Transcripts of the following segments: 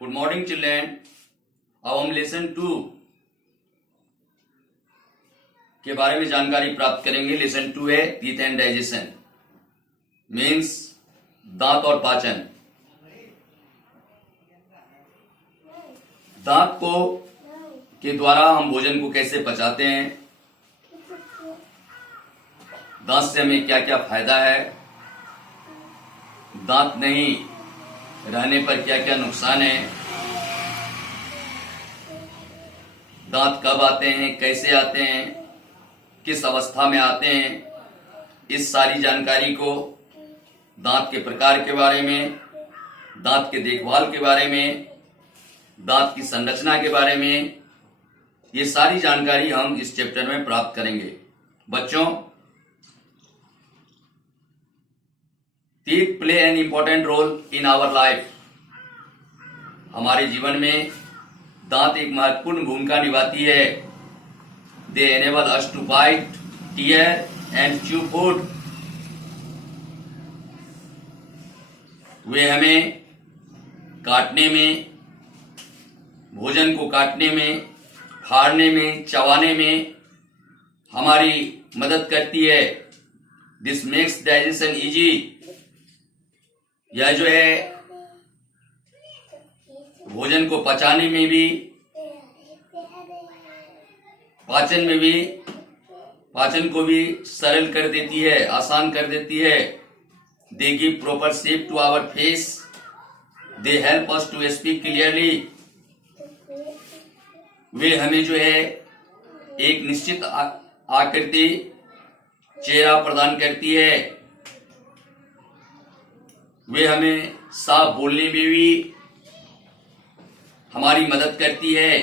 Good morning children. अब हम lesson 2 के बारे में जानकारी प्राप्त करेंगे। लेसन 2 है टीथ एंड डाइजेशन, मीन्स दांत और पाचन। दांत को के द्वारा हम भोजन को कैसे पचाते हैं, दांत से हमें क्या क्या फायदा है, दांत नहीं रहने पर क्या क्या नुकसान है, दांत कब आते हैं, कैसे आते हैं, किस अवस्था में आते हैं, इस सारी जानकारी को दांत के प्रकार के बारे में, दांत के देखभाल के बारे में, दांत की संरचना के बारे में, ये सारी जानकारी हम इस चैप्टर में प्राप्त करेंगे। बच्चों, teeth play an important role in our life. हमारे जीवन में दांत एक महत्वपूर्ण भूमिका निभाती है। They enable us to bite, tear and chew food. वे हमें काटने में, भोजन को काटने में, फाड़ने में, चबाने में हमारी मदद करती है। This makes digestion easy. यह जो है भोजन को पचाने में भी, पाचन को भी सरल कर देती है, आसान कर देती है। They give proper shape to our face. They help us to speak clearly. वे हमें जो है एक निश्चित आकृति, चेहरा प्रदान करती है। वे हमें साफ बोलने में भी हमारी मदद करती है।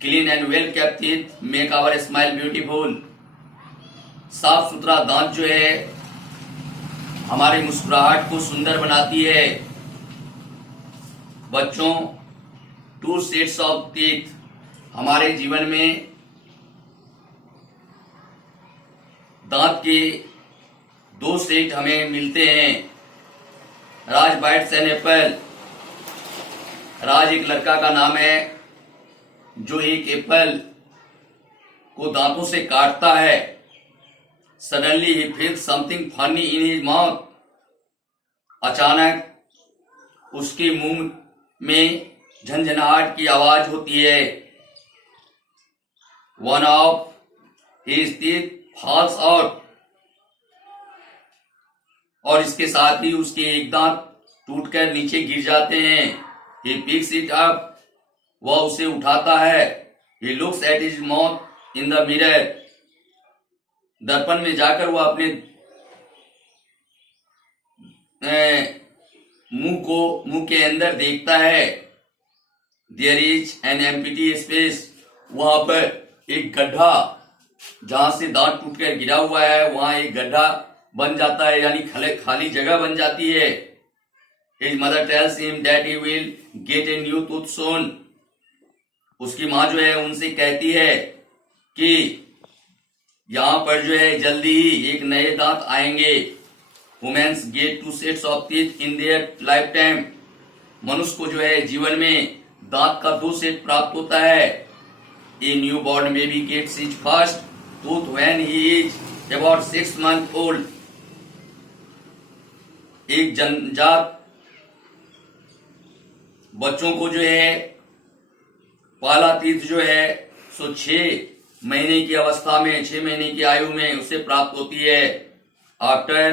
Clean and well kept teeth make our smile beautiful. साफ सुथरा दांत जो है हमारी मुस्कुराहट को सुंदर बनाती है। बच्चों, 2 सेट्स ऑफ टीथ हमारे जीवन में दांत के 2 सेट हमें मिलते हैं। राज बाइट्स एन एप्पल। राज एक लड़का का नाम है जो एक एप्पल को दांतों से काटता है। सडनली ही feels something funny in his mouth. अचानक उसके मुंह में झंझनाहट की आवाज होती है। One of his teeth falls out. और इसके साथ ही उसके एक दांत टूटकर नीचे गिर जाते हैं। He picks it up। वह उसे उठाता है। He looks at his mouth in the mirror। दर्पण में जाकर वह अपने मुंह के अंदर देखता है। There is an empty space। वहां पर एक गड्ढा, जहां से दांत टूटकर गिरा हुआ है वहां एक गड्ढा बन जाता है, यानी खाली जगह बन जाती है। His mother tells him that he will get a new tooth soon। उसकी माँ जो है उनसे कहती है कि यहाँ पर जो है जल्दी ही एक नए दांत आएंगे। Humans get 2 sets of teeth in their lifetime। मनुष्य को जो है जीवन में दांत का 2 सेट प्राप्त होता है। A newborn baby gets his first tooth when he is about 6 months old। एक जन्मजात बच्चों को जो है पहला टीथ जो है 6 महीने की अवस्था में, 6 महीने की आयु में उसे प्राप्त होती है। After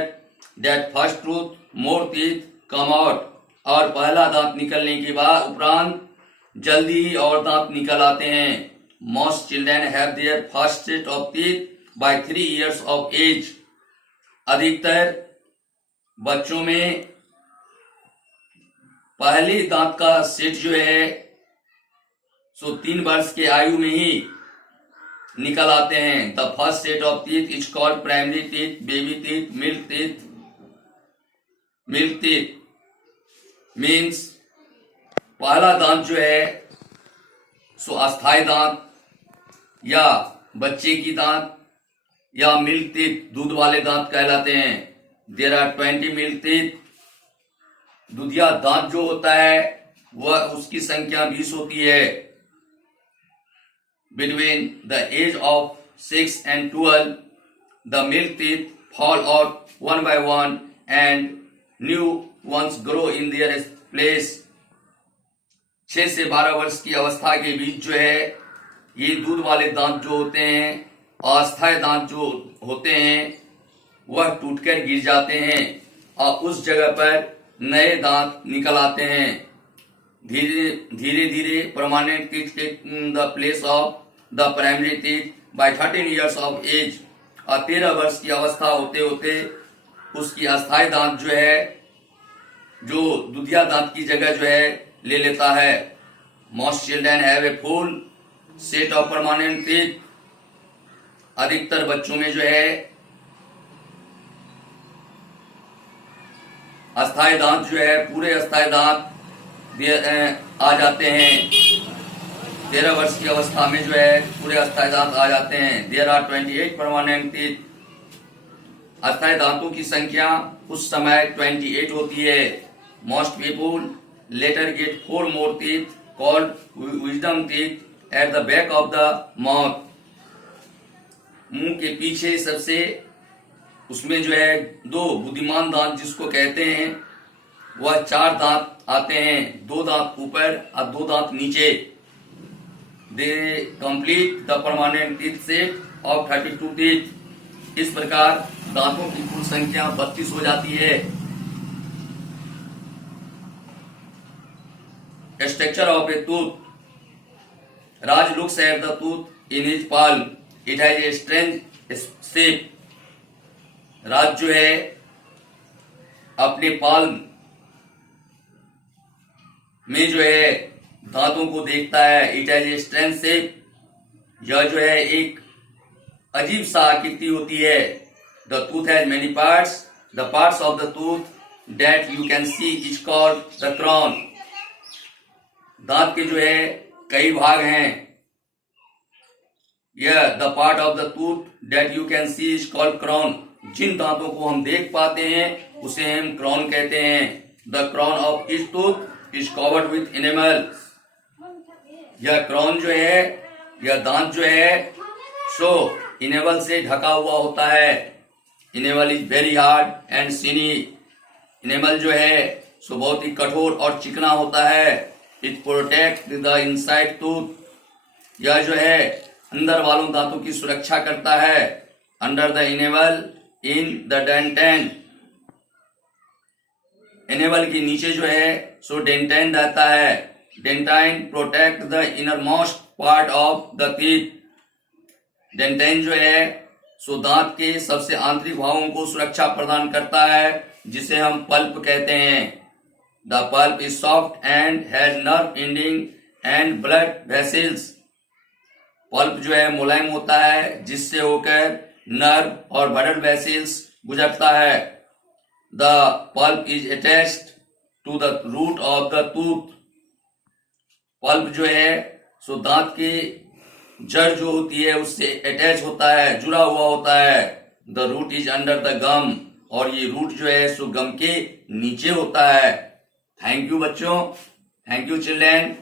that first tooth more teeth come out. और पहला दांत निकलने के बाद उपरांत जल्दी ही और दांत निकल आते हैं। Most children have their first set of teeth by 3 years of age. अधिकतर बच्चों में पहले दांत का सेट जो है 3 वर्ष के आयु में ही निकल आते हैं। The first set of teeth is called primary teeth, baby teeth, milk teeth. Milk teeth means पहला दांत जो है अस्थायी दांत या बच्चे की दांत या मिल्क टीथ, दूध वाले दांत कहलाते हैं। There are 20 milk teeth. दुधिया दांत जो होता है वह उसकी संख्या 20 होती है। Between the age of 6 and 12 the milk teeth fall out one by one and new ones grow in their place। 6 से 12 वर्ष की अवस्था के बीच जो है ये दूध वाले दांत जो होते हैं, अस्थायी दांत जो होते हैं, वह टूटकर गिर जाते हैं और उस जगह पर नए दांत निकल आते हैं। धीरे धीरे permanent teeth take the place of the primary teeth by 13 years of age. और 13 वर्ष की अवस्था होते होते उसकी अस्थायी दांत जो है, जो दुधिया दांत की जगह जो है ले लेता है। Most children have a full set of permanent teeth. अधिकतर बच्चों में जो है अस्थायी दांत जो है, पूरे अस्थायी दांत आ जाते हैं। 13 वर्ष की अवस्था में जो है पूरे अस्थायी दांत आ जाते हैं। There are 28 permanent teeth. अस्थायी दांतों की संख्या उस समय 28 होती है। Most people later get 4 more teeth called wisdom teeth at the back of the mouth। मुंह के पीछे सबसे उसमें जो है 2 बुद्धिमान दांत जिसको कहते हैं, वह 4 दांत आते हैं, 2 दांत ऊपर और 2 दांत नीचे। They complete the permanent teeth set of 32 teeth. इस प्रकार दांतों की कुल संख्या 32 हो जाती है। Structure of a tooth. Raj looks at the tooth in his palm. It has a strange shape. Raj जो है अपने पाल्म में जो है दांतों को देखता है। It has a strange shape. यह जो है एक अजीब सा आकृति होती है। The tooth has many parts. The parts of the tooth that you can see is called the crown. दांत के जो है कई भाग हैं। यह the part of the tooth that you can see is called crown. जिन दांतों को हम देख पाते हैं उसे हम क्राउन कहते हैं। The crown of each tooth is covered with enamel. यह क्राउन जो है, यह दांत जो है सो इनेमल से ढका हुआ होता है। Enamel is very hard and Sini. Enamel जो है सो बहुत ही कठोर और चिकना होता है। It protect the inside tooth. यह जो है अंदर वालों दांतों की सुरक्षा करता है। Under the enamel in the dentine. Enamel के नीचे जो है सो डेंटाइन रहता है। Dentine protect the inner most part of the teeth. Dentine जो है सो दांत के सबसे आंतरिक भागों को सुरक्षा प्रदान करता है, जिसे हम पल्प कहते हैं। The pulp is soft and has nerve ending and blood vessels. Pulp जो है मुलायम होता है, जिससे होकर नर्व और ब्लड वेसल्स गुजरता है। The pulp is attached to the root of the tooth. Pulp जो है सो दांत की जड़ जो होती है उससे अटैच होता है, जुड़ा हुआ होता है। The root is under the gum. और ये रूट जो है सो गम के नीचे होता है। थैंक यू बच्चों, thank you children.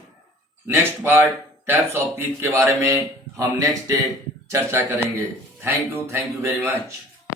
Next part types of teeth के बारे में हम नेक्स्ट डे चर्चा करेंगे। Thank you very much.